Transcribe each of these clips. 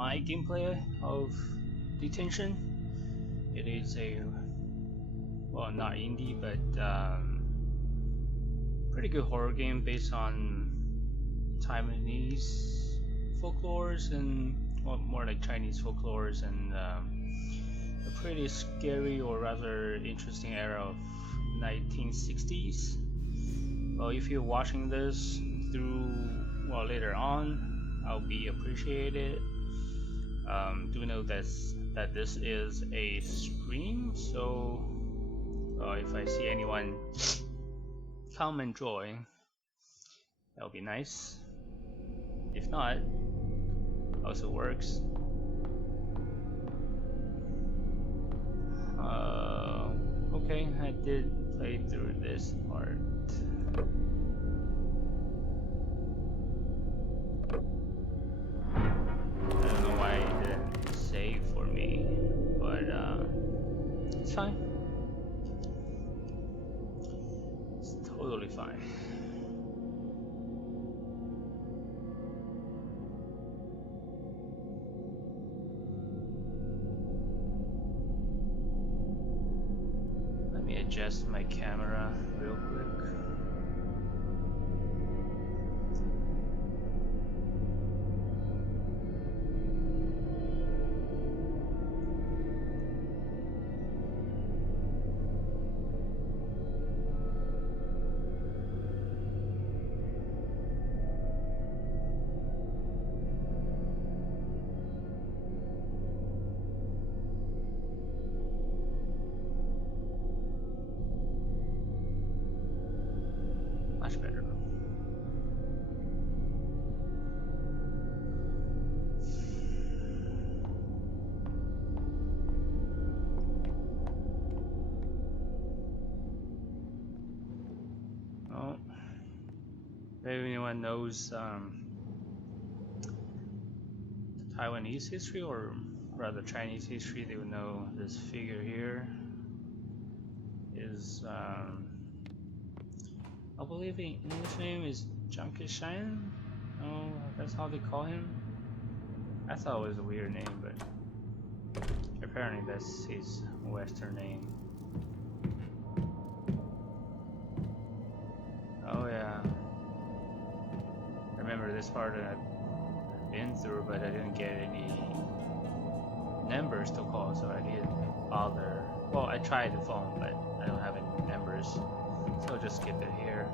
my gameplay of Detention. It is a, well, not indie, but pretty good horror game based on Taiwanese folklores and, well, more like Chinese folklores, and a pretty scary or rather interesting era of 1960s. Well, if you're watching this through, well, later on, I'll be appreciated. Do know that this is a stream, so if I see anyone come and join, that would be nice. If not, also works. Okay, I did play through this part. I don't know why it didn't save for me, but it's fine. It's totally fine. Let me adjust my camera real quick. Much better. Oh, if anyone knows Taiwanese history, or rather Chinese history, they would know this figure here is I believe the English name is Shan. Oh, that's how they call him. I thought it was a weird name, but apparently that's his Western name. Oh yeah, I remember this part that I've been through, but I didn't get any numbers to call, so I didn't bother. Well, I tried the phone, but I don't have any numbers. So I'll just skip it here.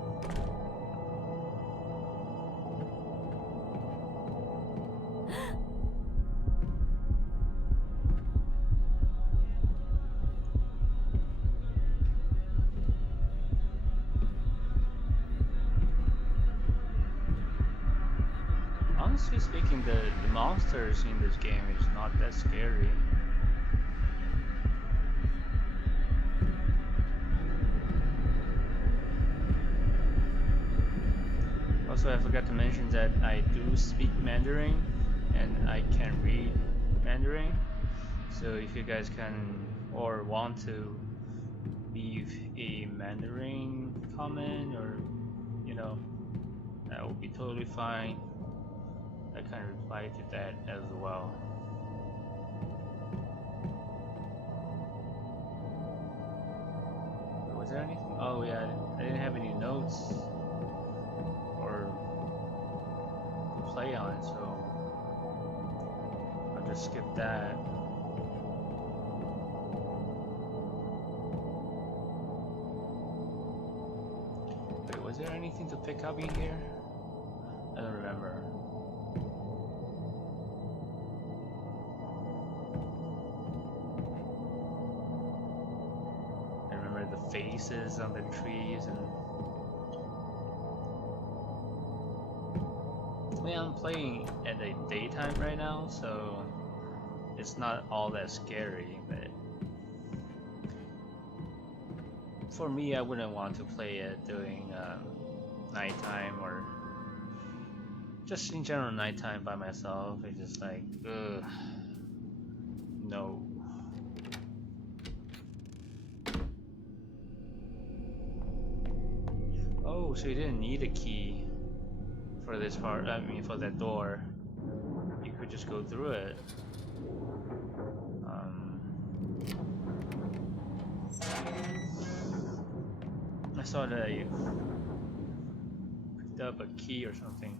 Honestly speaking, the monsters in this game is not that scary. Also, I forgot to mention that I do speak Mandarin and I can read Mandarin. So if you guys can or want to leave a Mandarin comment, or that will be totally fine. I can reply to that as well. Was there anything? Oh yeah, I didn't have any notes or play on, so I'll just skip that. Wait, was there anything to pick up in here? I don't remember. I remember the faces on the trees and I'm playing at the daytime right now, so it's not all that scary, but for me, I wouldn't want to play it during nighttime, or just in general nighttime by myself. It's just like, ugh, no. Oh, so you didn't need a key for this part, I mean for that door. You could could just go through it. I saw that I picked up a key or something.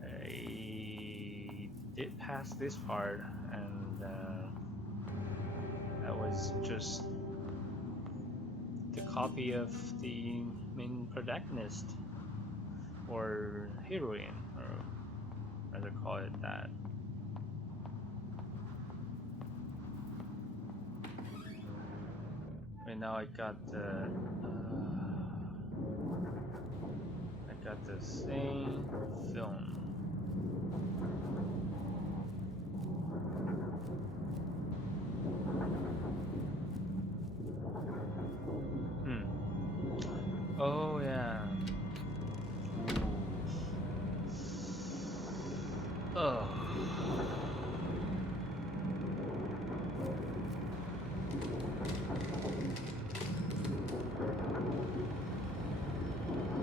I did pass this part, and that was just the copy of the main protagonist, or heroine, or rather call it that. Right now I got the same film. Oh yeah. Ooh. Oh.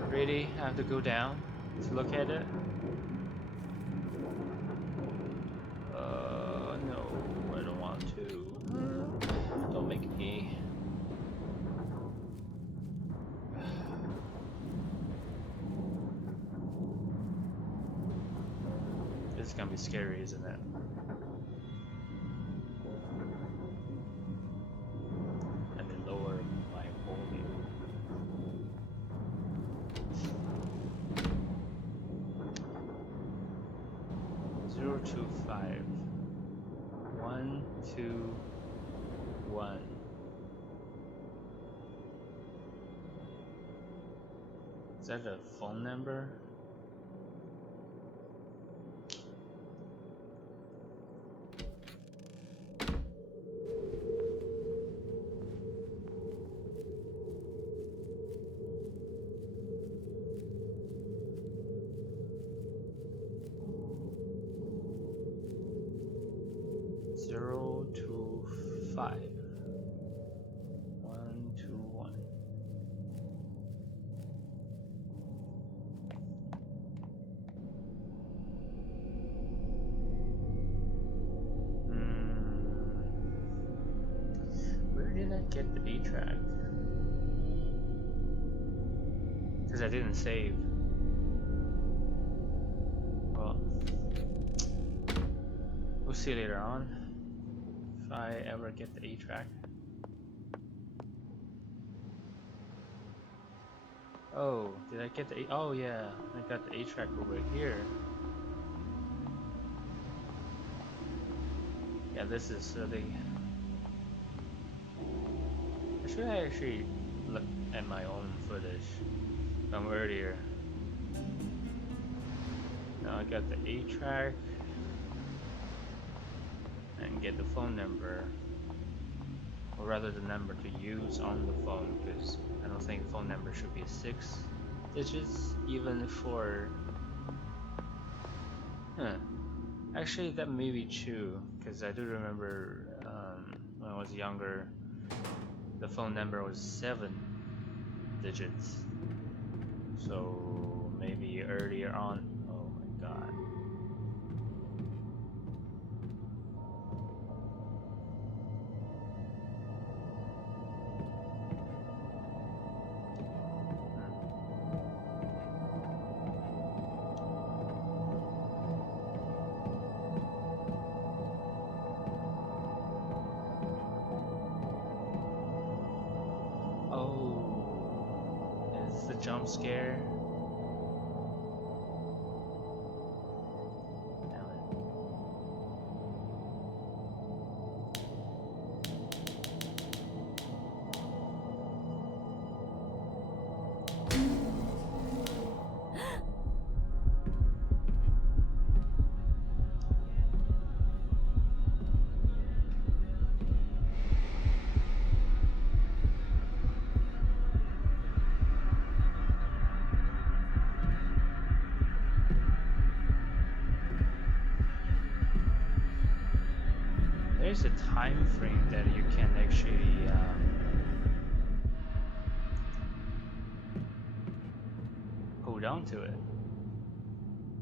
Really? I have to go down to look at it? No, I don't want to. Don't make me. This is gonna be scary, isn't it? Let me lower my volume. Zero, 2, 5. 1, 2, 1. Is that a phone number? Zero, 2, 5. 1, 2, 1. Where did I get the A track? Because I didn't save. Well, we'll see later on if I ever get the A track. Oh, did I get the A? Oh yeah, I got the A track over here. Yeah, this is really. Should I actually look at my own footage from earlier? Now I got the A track and get the phone number, or rather the number to use on the phone, because I don't think phone number should be 6 digits even for. Actually, that may be true, because I do remember when I was younger, the phone number was 7 digits. So maybe earlier on. Oh my god. Jump scare. Damn it. There's a time frame that you can actually hold on to it.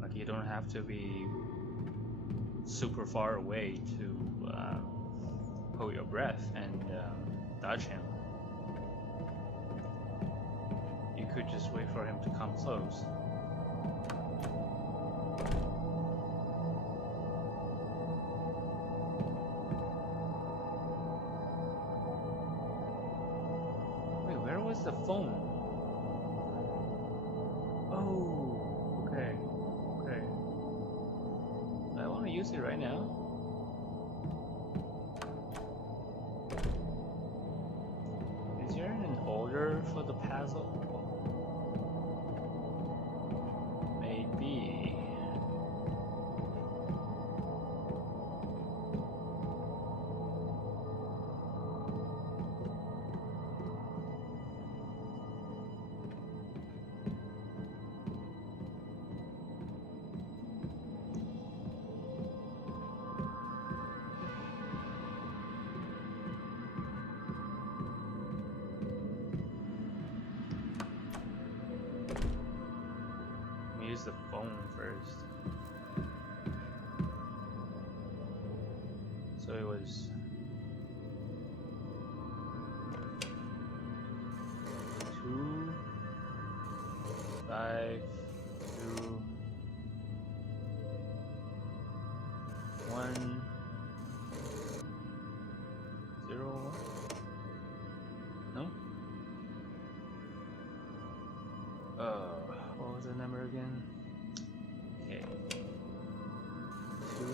Like you don't have to be super far away to hold your breath and dodge him. You could just wait for him to come close. Wait, where was the phone? Oh, okay, okay. I want to use it right now. Is there an order for the puzzle? Maybe. Use the phone first. So it was 2, 5, 2, 1, 0. No? What was the number again? Okay. 2.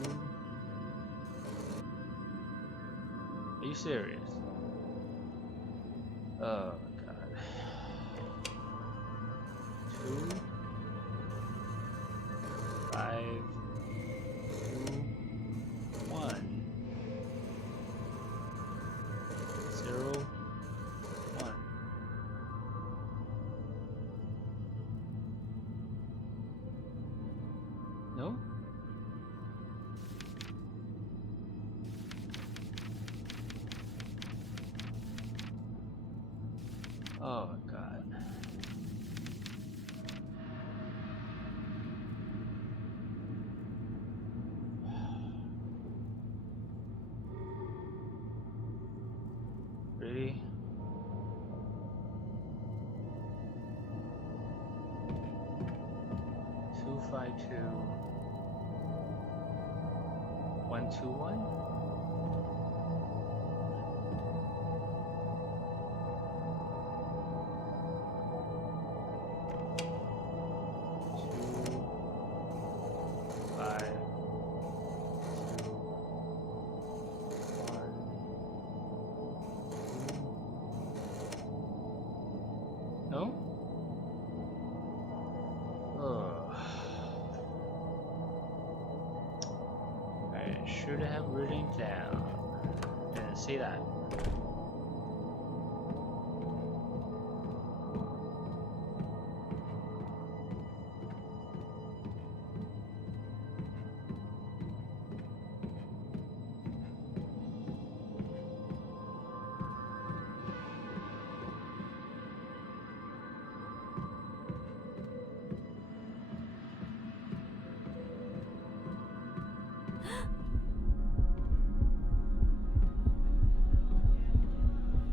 Are you serious? Oh god. 2, 5, 2, 1, 0, 1. No? Oh god. Really? Two, 5, 2, 1, 2, 1? No? I should have written down. Didn't see that.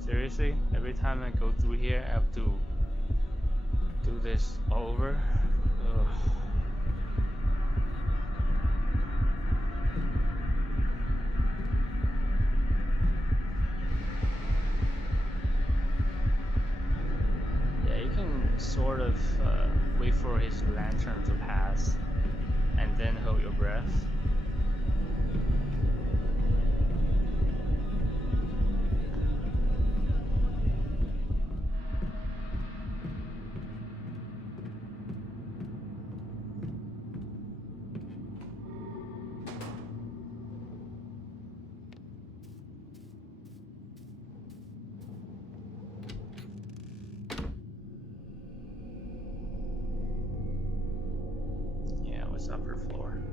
Seriously, every time I go through here, I have to do this all over. Ugh. Yeah, you can sort of wait for his lantern to pass and then hold your breath. Yeah, it was upper floor.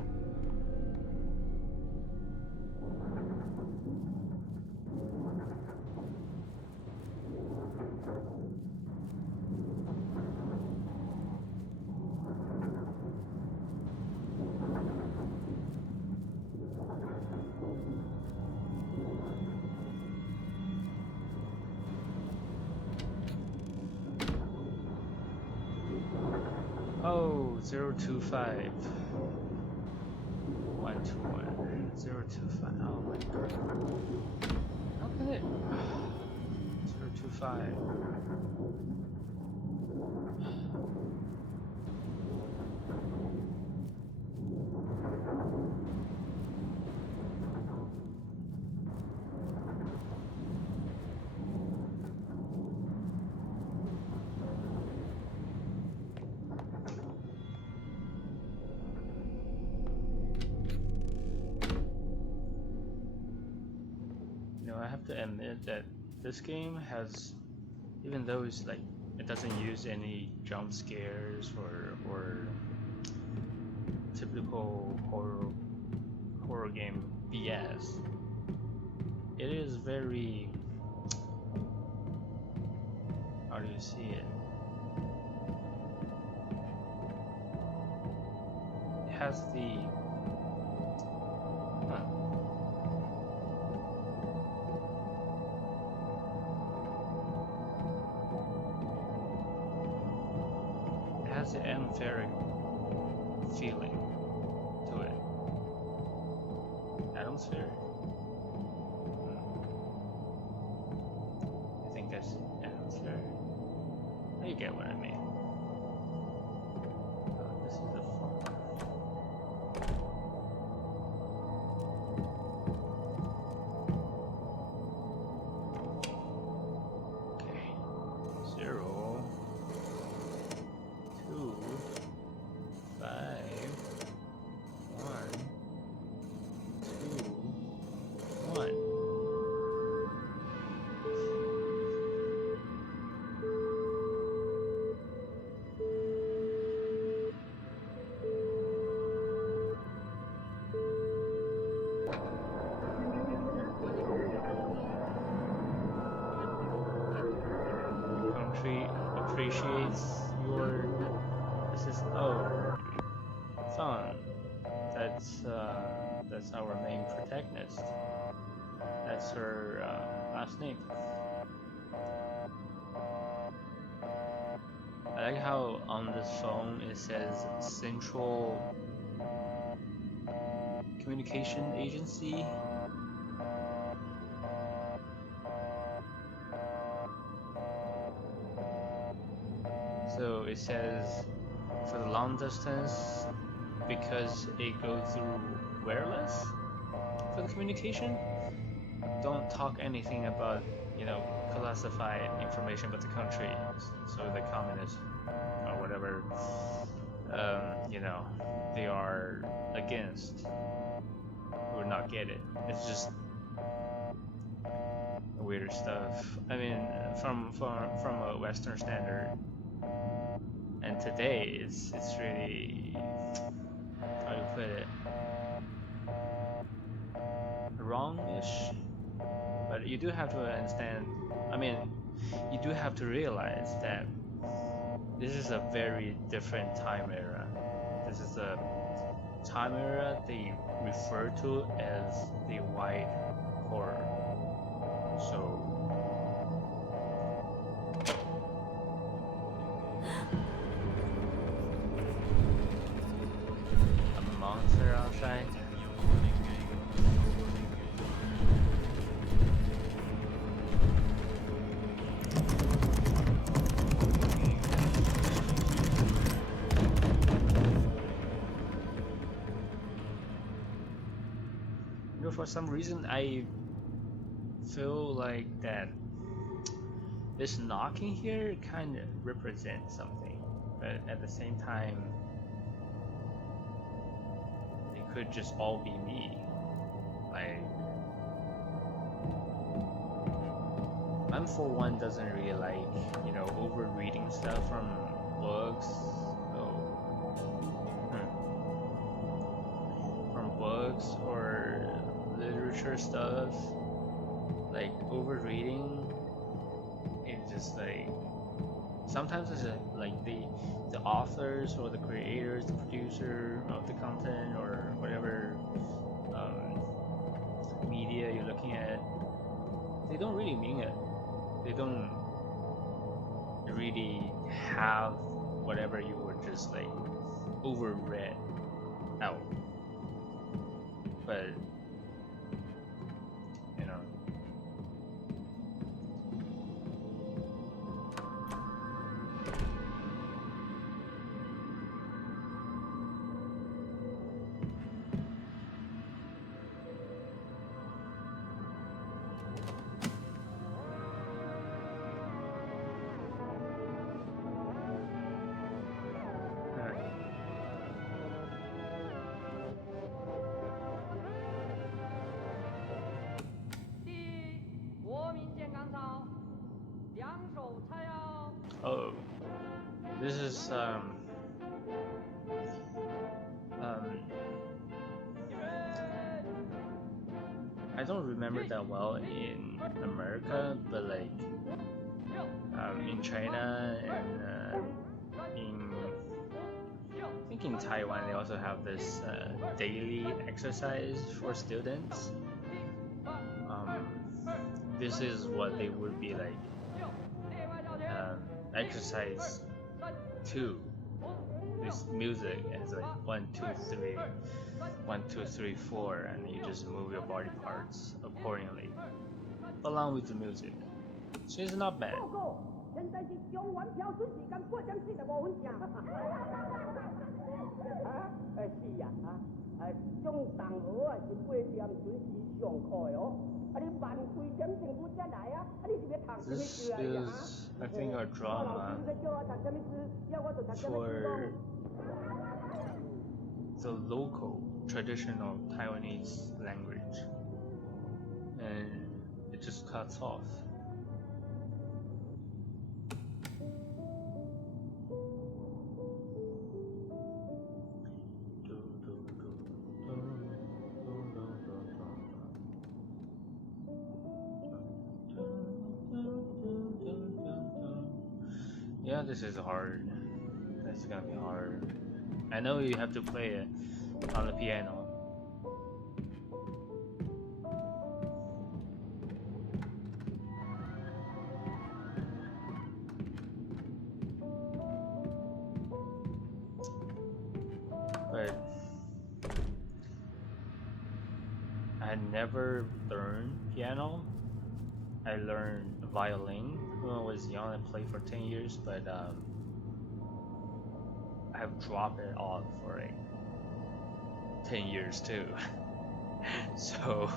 025 121 025. Oh my god. How can it 025? I have to admit that this game has, even though it's like it doesn't use any jump scares or typical horror game BS, it is very, how do you see it? It has the the atmospheric feeling to it. Atmospheric? I think that's atmospheric. You get what I mean. This is the phone. Okay. 0 appreciates your. This is Thon. That's our main protagonist. That's her last name. I like how on this phone it says Central Communication Agency. So it says for the long distance, because it goes through wireless for the communication, don't talk anything about, classified information about the country. So the communists or whatever, they are against, would not get it. It's just weird stuff. I mean, from a Western standard. And today, it's really, how do you put it, wrong-ish. But you do have to understand. I mean, you do have to realize that this is a very different time era. This is a time era they refer to as the white horror. So. Monster outside. For some reason I feel like that this knocking here kind of represents something, but at the same time could just all be me. Like, I'm for one doesn't really like, over reading stuff from books. So, from books or literature stuff, like over reading, it's just like sometimes it's like the authors or the creators, the producer of the content or whatever media you're looking at, they don't really mean it. They don't really have whatever you were just like overread out, but you know. Oh, this is I don't remember that well in America, but like in China and in I think in Taiwan they also have this daily exercise for students. This is what they would be like exercise 2. This music is like 1, 2, 3, 1, 2, 3, 4, and you just move your body parts accordingly along with the music. So it's not bad. 现在是中原飘出时间8:45分正。是啊，中同学啊是8点准时上课的哦。你晚几点钟夫才来啊？你是要读什么书啊？ This is, I think, a drama for the local traditional Taiwanese language, and it just cuts off. Yeah, this is hard. This is gonna be hard. I know you have to play it on the piano. But I never learned piano. I learned violin when I was young. I played for 10 years, but I have dropped it off for like 10 years too. So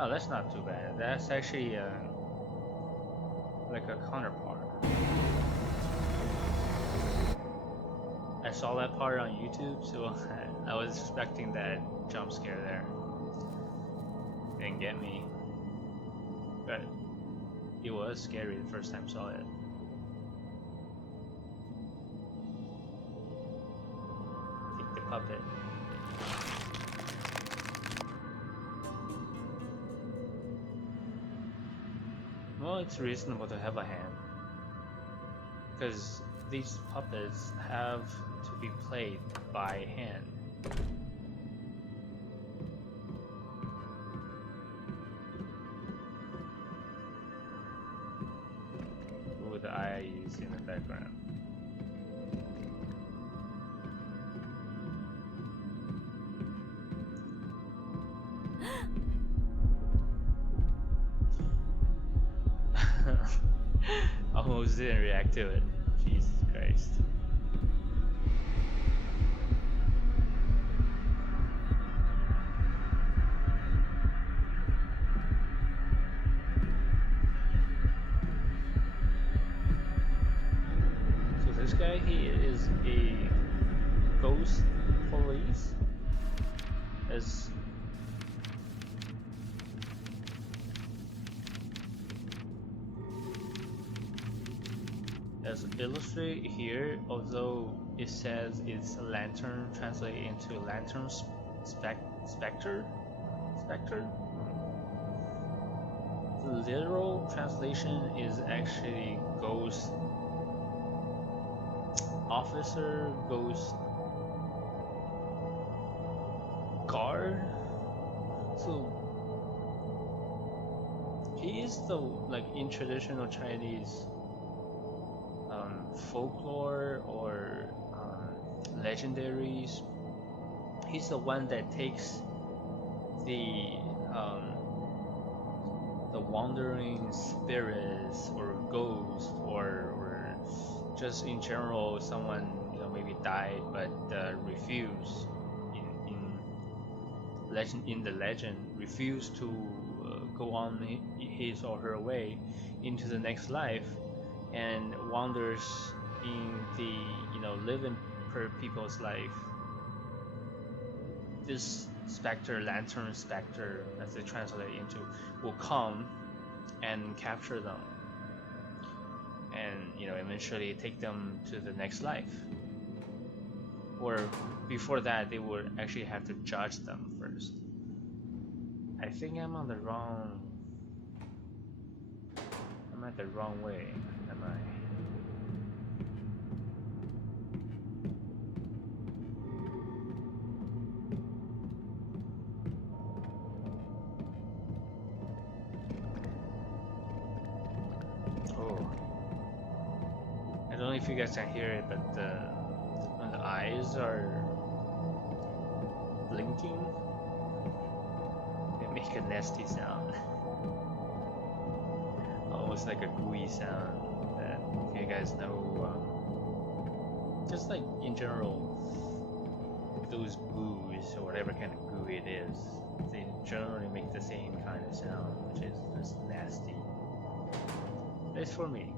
oh, that's not too bad. That's actually like a counterpart. I saw that part on YouTube, so I was expecting that jump scare there. Didn't get me, but it was scary the first time I saw it. Take the puppet. Well, it's reasonable to have a hand, because these puppets have to be played by hand. With the eyes in the background. Almost didn't react to it. Jesus Christ. So this guy, he is a ghost police. As illustrated here, although it says it's a lantern translated into lantern specter, specter. The literal translation is actually ghost officer, ghost guard. So he is the, like, in traditional Chinese folklore or legendaries, he's the one that takes the wandering spirits or ghosts, or just in general someone, you know, maybe died but refused in the legend, refused to go on his or her way into the next life, and wanders in the, you know, living per people's life. This specter, lantern specter, as they translate into, will come and capture them, and, you know, eventually take them to the next life. Or before that, they would actually have to judge them first. I think I'm at the wrong way, am I? I don't know if you guys can hear it, but when the eyes are blinking, they make a nasty sound. Almost like a gooey sound that, if you guys know, just like in general, those goos or whatever kind of goo it is, they generally make the same kind of sound, which is just nasty. At least for me.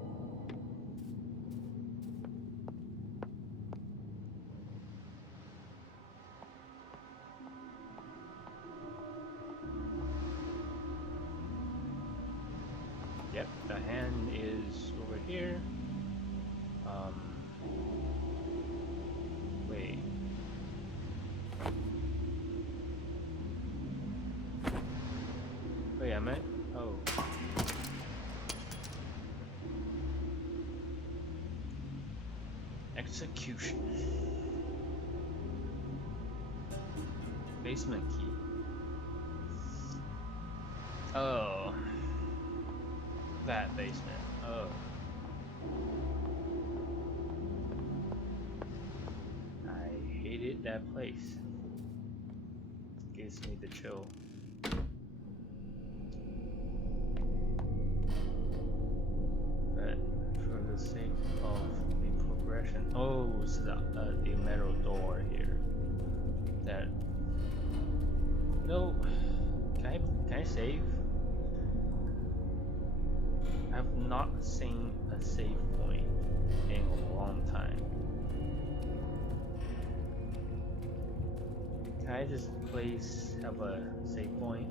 Yep, the hand is over here. Wait. Wait, am I? Oh. Execution. Basement key. Oh. That basement. Oh. I hated that place. Gives me the chill. But for the sake of the progression, oh, it's the metal door here. That. No. Can I save? I've not seen a save point in a long time. Can I just please have a save point?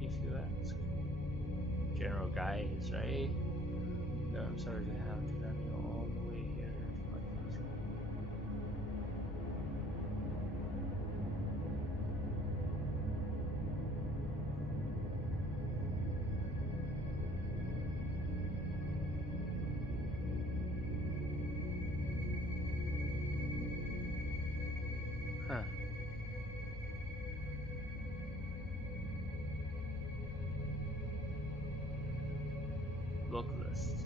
If you ask. General guys, right? No, I'm sorry to have to have you all the way here. Huh. Book list.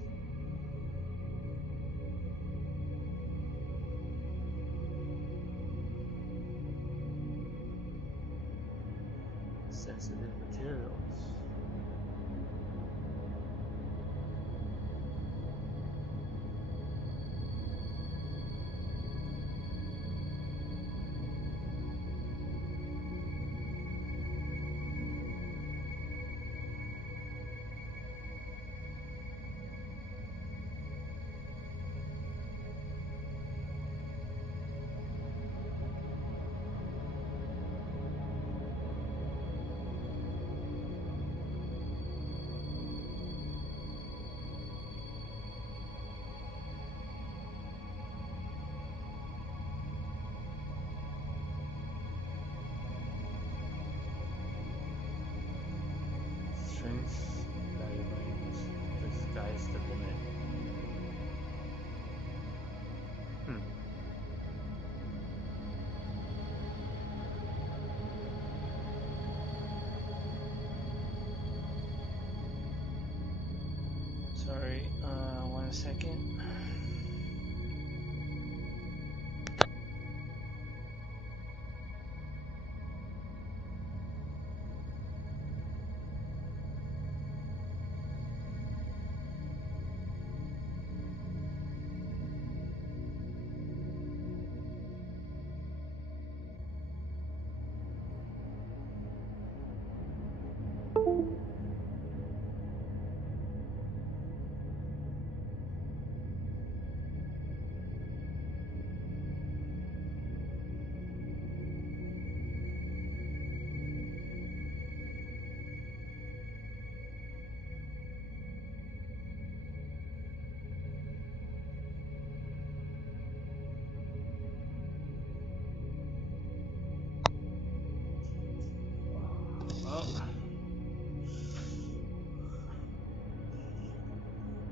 Sensitive materials. Strength guidelines. The sky's the limit. Sorry, 1 second.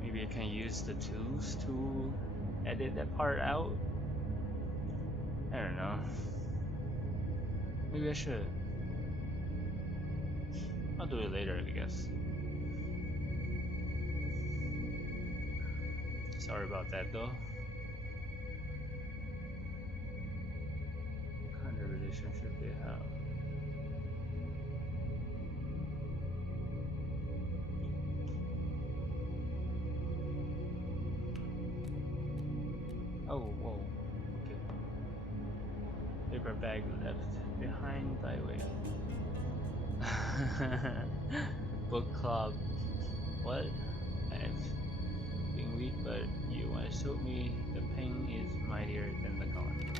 Maybe I can use the tools to edit that part out. I don't know. Maybe I should. I'll do it later, I guess. Sorry about that though. What kind of relationship they have? Oh, whoa. Okay. Paper bag left behind thy way. Book club. What? I've been weak, but you once told me the pain is mightier than the gun.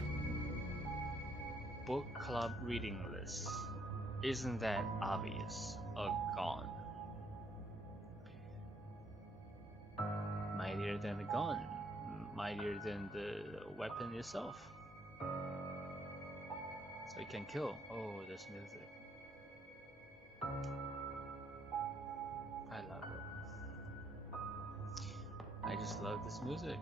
Book club reading list. Isn't that obvious? A gun. Mightier than the gun. Mightier than the weapon itself. So it can kill. Oh, this music. I love it. I just love this music.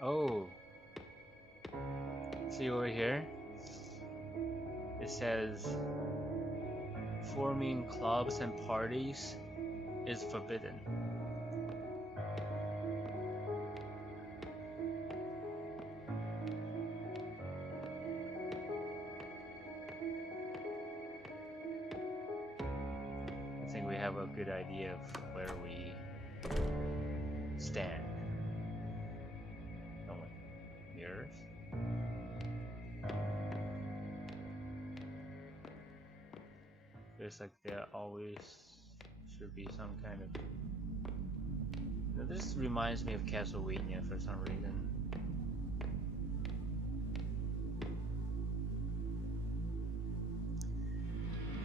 Oh. See over here? It says forming clubs and parties is forbidden. I think we have a good idea of where we stand. Oh wait, mirrors? There's like there always should be some kind of. Now, this reminds me of Castlevania for some reason.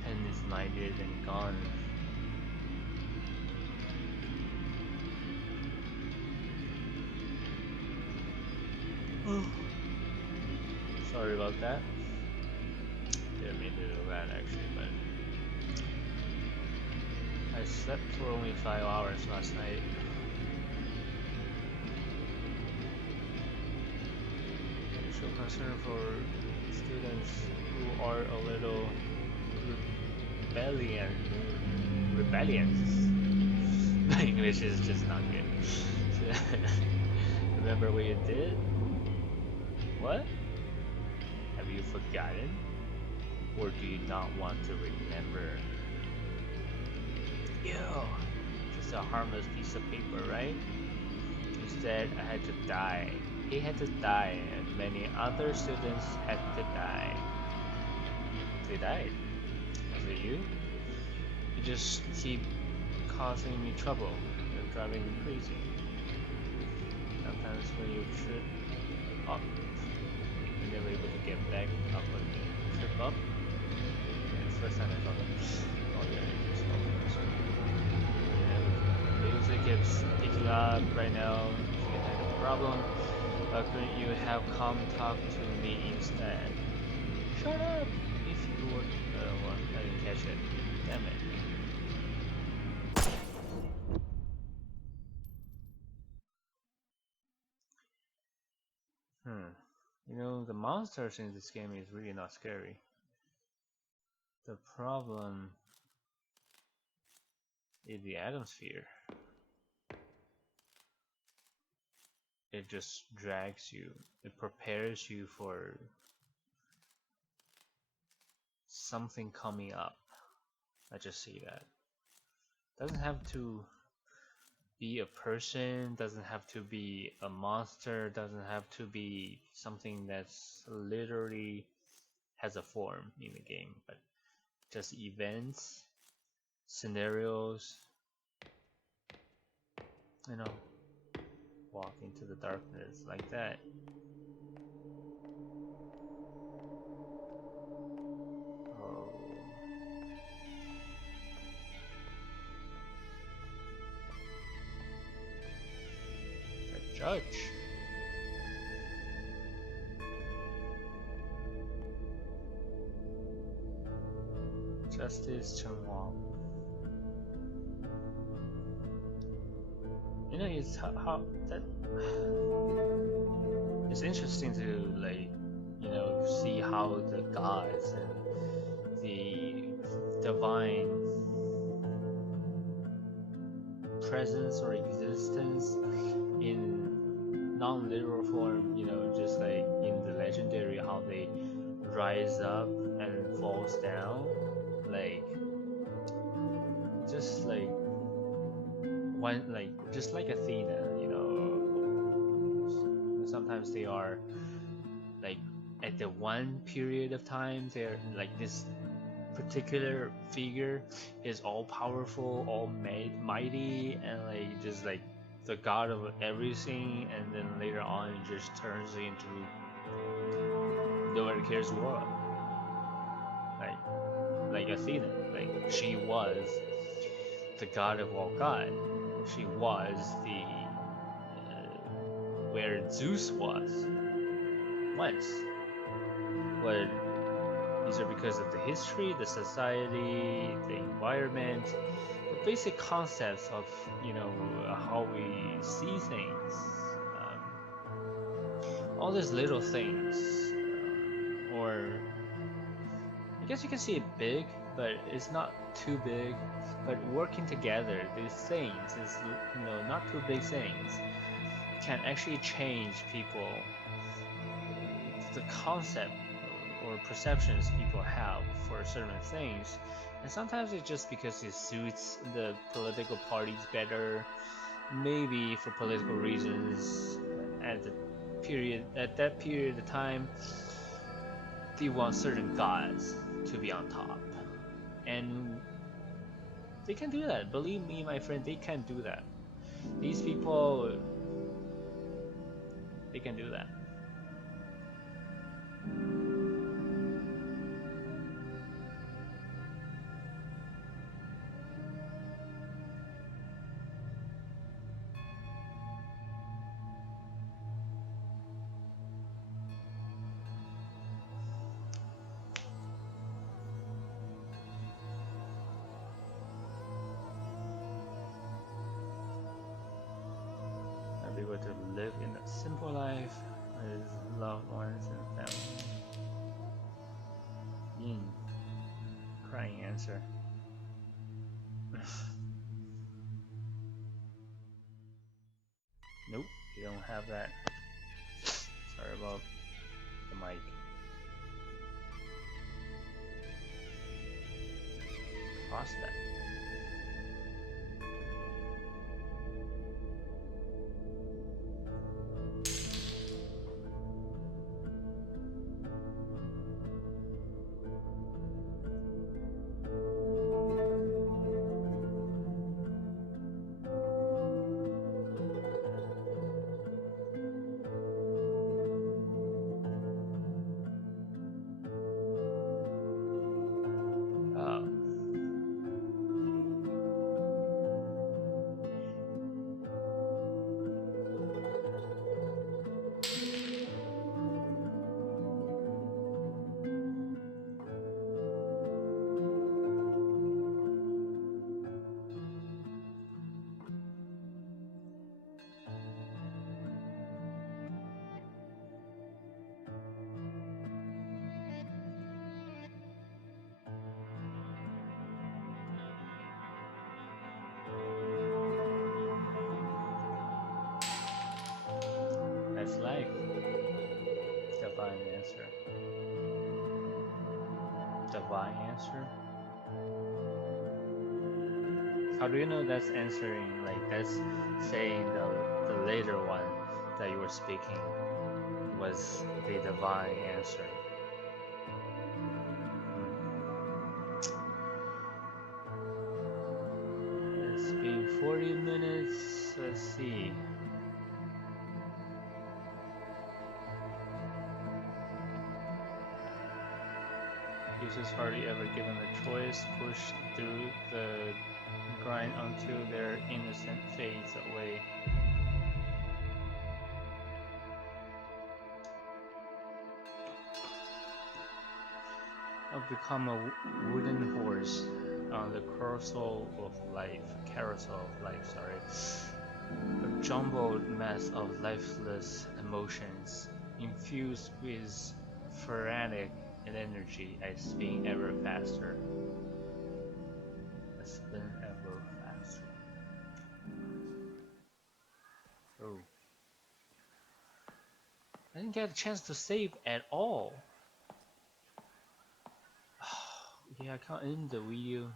Pen is mightier than gun. Sorry about that. Didn't mean to do that actually, but I slept for only 5 hours last night. Show concern for students who are a little rebellious. My English is just not good. Remember what you did? What? Have you forgotten? Or do you not want to remember? Yo, just a harmless piece of paper, right? Instead, I had to die. He had to die, and many other students had to die. They died. Was it you? You just keep causing me trouble and driving me crazy. Sometimes when you trip up, you're never able to get back up again. Trip up? Yeah, it's the first time I thought of this. Oh yeah, it's all music kept is picking up right now. If you had a problem, couldn't you have come talk to me instead? Shut up! If you were, well, I didn't catch it. Damn it. You know, the monsters in this game is really not scary. The problem is the atmosphere. It just drags you. It prepares you for something coming up. I just see that. Doesn't have to be a person, doesn't have to be a monster, doesn't have to be something that's literally has a form in the game, but just events, scenarios, you know, walk into the darkness like that. Oh. The judge. Justice Chen-Wang. You know, it's how that it's interesting to, like, you know, see how the gods and the divine presence or existence in non-literal form, you know, just like in the legendary, how they rise up and falls down, like just like one, like just like Athena, you know. Sometimes they are like at the one period of time they're like this particular figure is all powerful, all mighty, and like just like the god of everything, and then later on it just turns into nobody cares what. Like Athena, like she was the god of all god. She was the where Zeus was once. But these are because of the history, the society, the environment, the basic concepts of, you know, how we see things. All these little things, or I guess you can see it big, but it's not too big. But working together, these things is, you know, not too big things, can actually change people, the concept or perceptions people have for certain things. And sometimes it's just because it suits the political parties better, maybe for political reasons. At that period of time, they want certain gods to be on top, and they can do that. Believe me, my friend, they can do that. These people, they can do that. Be able to live in a simple life with loved ones and family. Crying answer. Nope, you don't have that. Sorry about the mic. Prospect. That's life. Divine answer. Divine answer? How do you know that's answering, like that's saying the later one that you were speaking was the divine answer? It's been 40 minutes, let's see. Users hardly ever given a choice, pushed through the grind until their innocence fades away. I've become a wooden horse on the carousel of life. A jumbled mess of lifeless emotions, infused with frantic energy. I spin ever faster. I spin ever faster. Oh. I didn't get a chance to save at all. Yeah, I can't end the video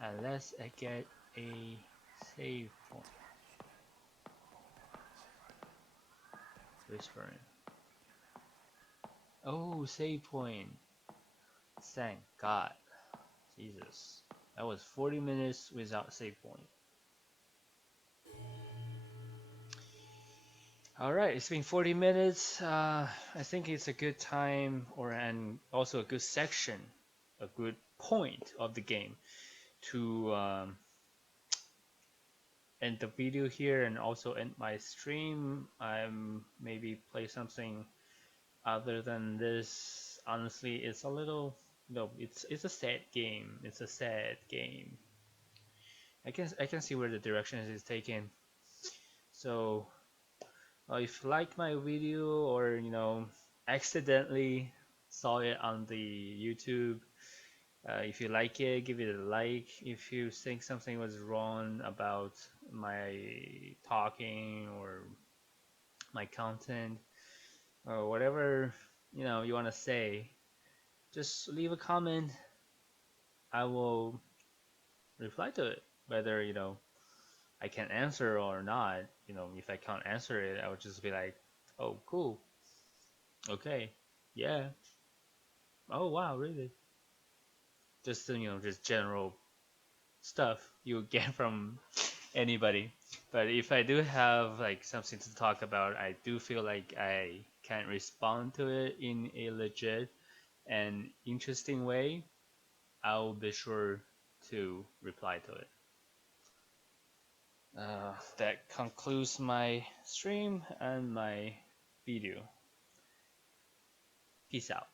unless I get a save point. Whispering. Oh, save point. Thank God. Jesus. That was 40 minutes without save point. Alright, it's been 40 minutes. I think it's a good time, and also a good section, a good point of the game to end the video here and also end my stream. Maybe play something other than this. Honestly, it's a little, it's a sad game. It's a sad game. I can see where the direction is taken. So if you like my video, or accidentally saw it on the YouTube, if you like it, give it a like. If you think something was wrong about my talking or my content or whatever you want to say, just leave a comment. I will reply to it, whether I can answer or not. If I can't answer it, I would just be like, oh, cool, okay, yeah, oh wow, really, just just general stuff you get from anybody. But if I do have like something to talk about, I do feel like I can respond to it in a legit and interesting way, I'll be sure to reply to it. That concludes my stream and my video. Peace out.